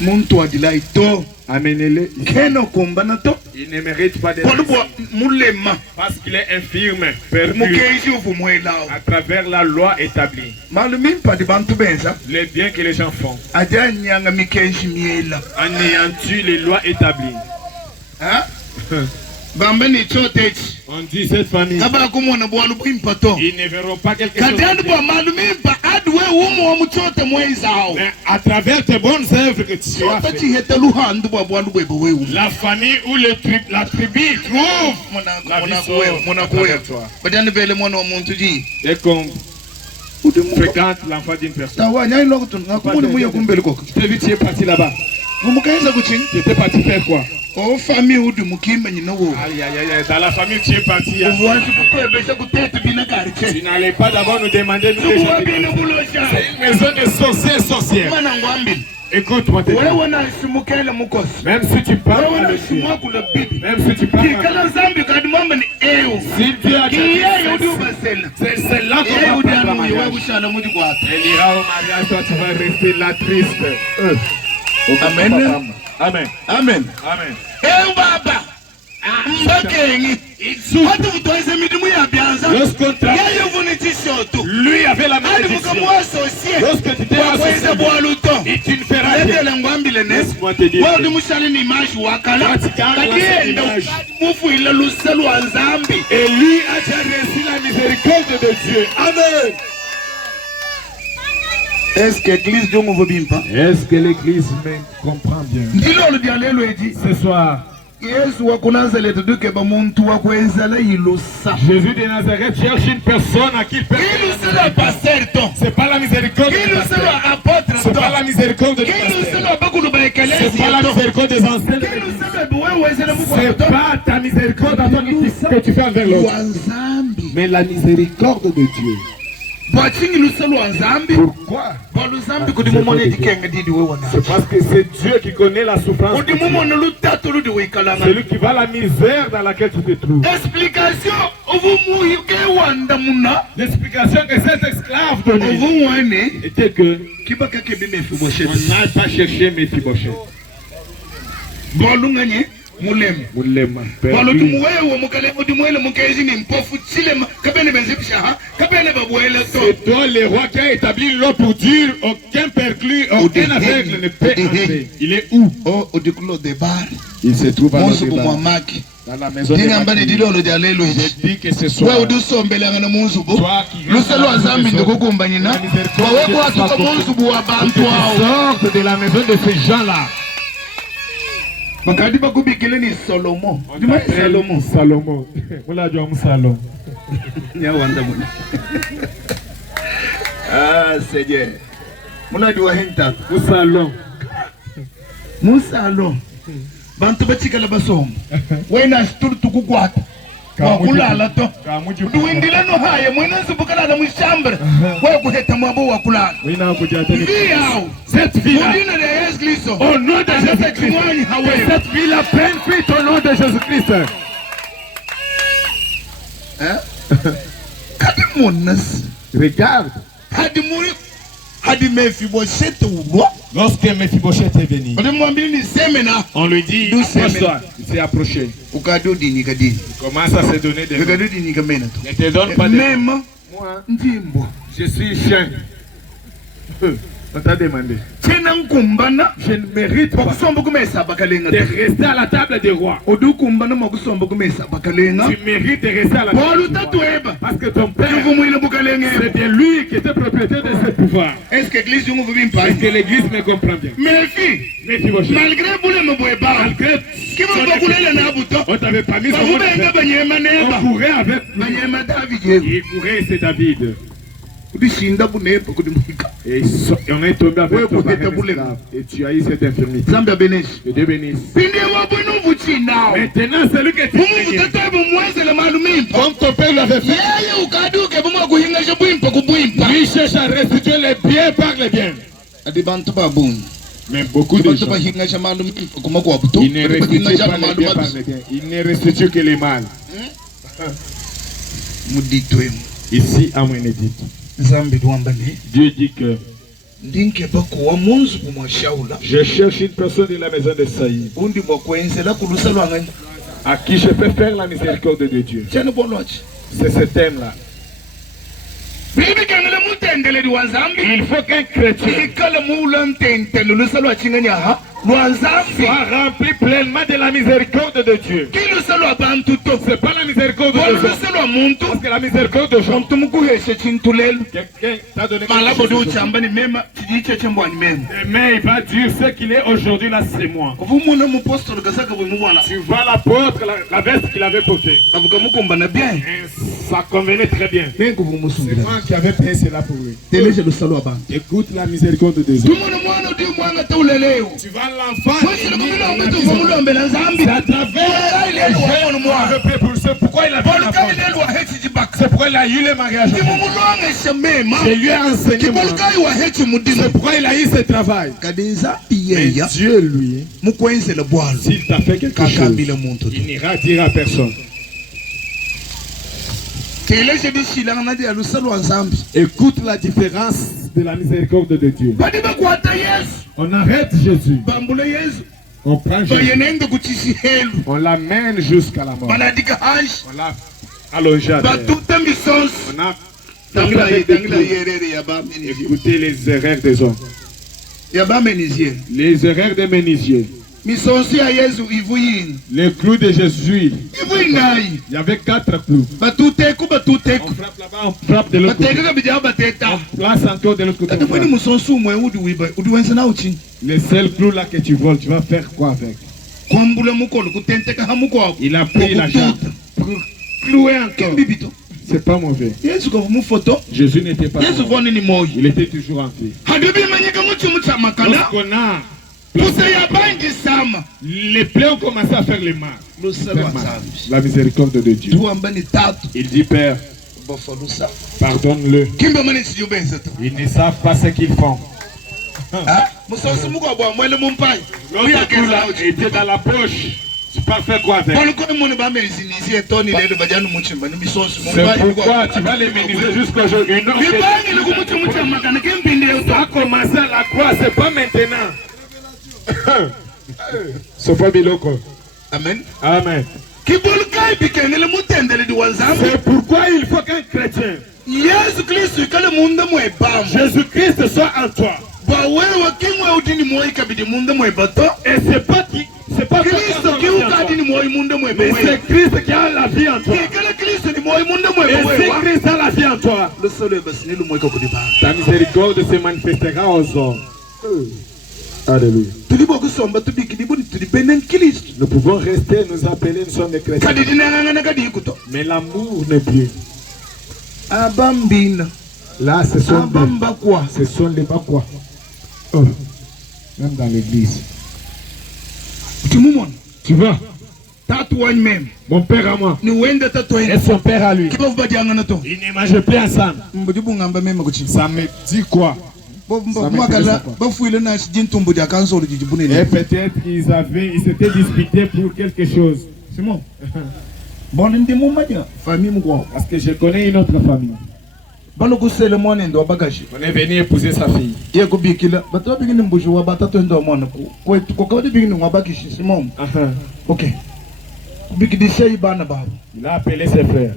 Muntu adilai to. Amenez-le. Keno kumbana to. Il ne mérite pas d'être parce qu'il est infirme, perdu à travers la loi établie. Les biens que les gens font anéantit les lois établies. On dit cette famille, ils ne verront pas quelque chose. Mais à travers tes bonnes œuvres que tu as fait, la famille ou la tribu trouve la vie toi. Dès qu'on fréquente l'enfant d'une personne, je t'ai vu, tu es parti là-bas. Tu étais parti faire quoi? Oh, famille ou du dans la famille tu es parti. Tu n'allais pas d'abord nous demander de nous déjà. C'est une maison de sorciers et sorcières. Écoute, moi, même si tu parles avec Dieu, même si tu parles avec Dieu, si Dieu a dit, c'est là qu'on va prendre la mariage. Elle ira au mariage, toi tu vas rester là triste. Amen. Amen. Amen. Amen. Lui avait la malédiction. Lorsque tu t'es associé, et tu ne feras rien. Laisse-moi te dire. Et lui a déjà reçu la miséricorde de Dieu. Amen. Est-ce que l'église me comprend bien? Ce soir, Jésus de Nazareth cherche une personne à qui il peut. C'est pas la miséricorde du pasteur. C'est pas la miséricorde du pasteur. C'est pas la miséricorde des anciens. C'est pas ta miséricorde à toi que tu fais envers l'autre. Mais la miséricorde de Dieu. Pourquoi? C'est parce que c'est Dieu qui connaît la souffrance. Celui qui va la misère dans laquelle tu te trouves. L'explication que cet esclave donnait était que on n'a pas cherché Mephibosheth. C'est toi le roi qui a établi une loi pour dire aucun perclus, aucun aveugle ne peut entrer. Il est où? Il se trouve à dans la maison de Maquille. Je dis que ce soit toi qui sors de la maison de ces gens-là. Salomon. Salomon. Salomon. Ah, Seigneur. Salomon. Bantu batikala basom. Wena stur tukukwata. Wakulala to. Duindila no haya mwena subukala na mshambra. Kwa kuheta mwabo wakulala. Wena kujata ni. Cette ville au nom de Jésus-Christ. Cette ville pleine fuite au nom de Jésus-Christ. Hein? Regarde. Lorsque Mephibosheth est venu, on lui dit, approche-toi. Il s'est approché. Il commence à se donner des noms. Ne te donne pas des noms. Moi, je suis chien. On t'a demandé. Je ne mérite pas de rester à la table des rois. Tu mérites de rester à la table des rois. Parce que ton père, c'est bien lui qui était propriétaire de ce pouvoir. Est-ce que l'église me comprend bien? Malgré on t'avait pas mis on courait avec il courait, c'est David. Et on est tombé avec ton esclave. Et tu as eu cette infirmité. Que Dieu bénisse. Maintenant, c'est lui que tu es. Comme ton père l'avait fait. Lui cherche à restituer les biens par les biens. Mais beaucoup de gens, il ne restitue pas les biens par les biens. Il ne restitue que les mal. Ici à Mouénédite, Dieu dit que Je cherche une personne de la maison de Saïd à qui je peux faire la miséricorde de Dieu. C'est ce thème-là. Il faut qu'un chrétien soit rempli pleinement de la miséricorde de Dieu. C'est pas la miséricorde de Dieu. Parce que la miséricorde de Dieu. Quelqu'un t'a donné quelque chose. Mais il va dire ce qu'il est aujourd'hui là, c'est moi. Tu vois l'apôtre, la veste qu'il avait portée. Ça convenait très bien. C'est moi qui avais payé cela pour lui. Écoute la miséricorde de Dieu. Tu vas l'enfant. C'est à travers c'est pourquoi il a vu l'enfant. C'est pourquoi il a eu le mariage. Je lui ai enseigné. C'est pourquoi il a eu ce travail. Mais Dieu, lui, s'il t'a fait quelque chose, il n'ira dire à personne. Écoute la différence de la miséricorde de Dieu. On arrête Jésus. On prend Jésus. On l'amène jusqu'à la mort. On l'a allongé à terre. On a écouté les erreurs des hommes. Les erreurs des menuisiers. Les clous de Jésus. Il y avait 4 clous. On frappe là-bas, on frappe de l'autre côté. On place encore de l'autre côté. Les seuls clous là que tu voles, tu vas faire quoi avec? Il a pris la jambe pour clouer encore. C'est pas mauvais. Jésus n'était pas mort. Il était toujours en vie. Lorsqu'on a les plaies ont commencé à faire les mal. La miséricorde de Dieu. Il dit, Père, pardonne-le. Ils ne savent pas ce qu'ils font. L'autre était dans la poche. Tu peux faire quoi avec? C'est pourquoi tu vas les méniser jusqu'à aujourd'hui. Ça a commencé à la croix, c'est pas maintenant. C'est pas biloko. Amen. Amen. C'est pourquoi il faut qu'un chrétien, Jésus-Christ soit en toi. Et c'est pas qui, c'est pas Christ qui mais c'est Christ qui a la vie en toi. Et si Christ a la vie en toi, ta miséricorde se manifestera aux hommes. Alléluia. Nous pouvons rester, nous appeler, nous sommes des chrétiens. Mais l'amour n'est plus. Là, ce sont les Bakwa. Oh. Même dans l'église. Tu vois? Mon père à moi. Et son père à lui. Ils ne mangent plus ensemble. Ça me dit quoi? Et peut-être ils s'étaient disputés pour quelque chose. C'est bon. Parce que je connais une autre famille. On est venu épouser sa fille. Ok. Il a appelé ses frères.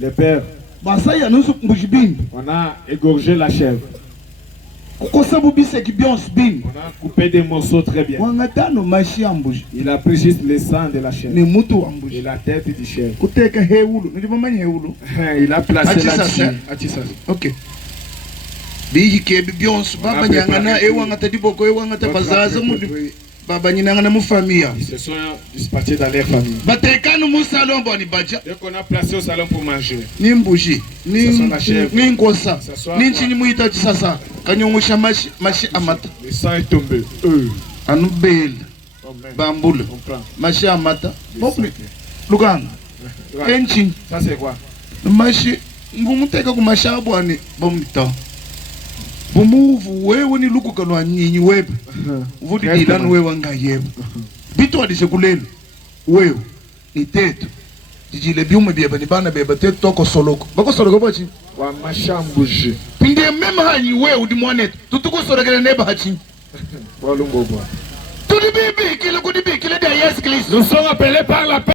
Le père. On a égorgé la chèvre. On a coupé des morceaux très bien. Il a pris juste le sang de la chèvre et la tête du chèvre. Il a placé là-dessus. Ok. Ils se sont dispatchés dans leur famille. Dès qu'on a placé au salon pour manger, le sang est tombé. Ça c'est quoi? Wewe ni luku kanwa nyinyi wewe. Vudi dilanu wewe wanga yebo. Bitu adise kulelo. Wewe ni tetu. Diji le biume bieba ni bana beba te toko soloko. Bako soloko bachi. Wa mashambuje. Pinde même hanyi we udi mwanet. Tutuko solokele neba hachi. Walungo bwa. Tout le bébé qui le coup de bébé qui le derrière ce glisse. Nous sommes appelés par la paix.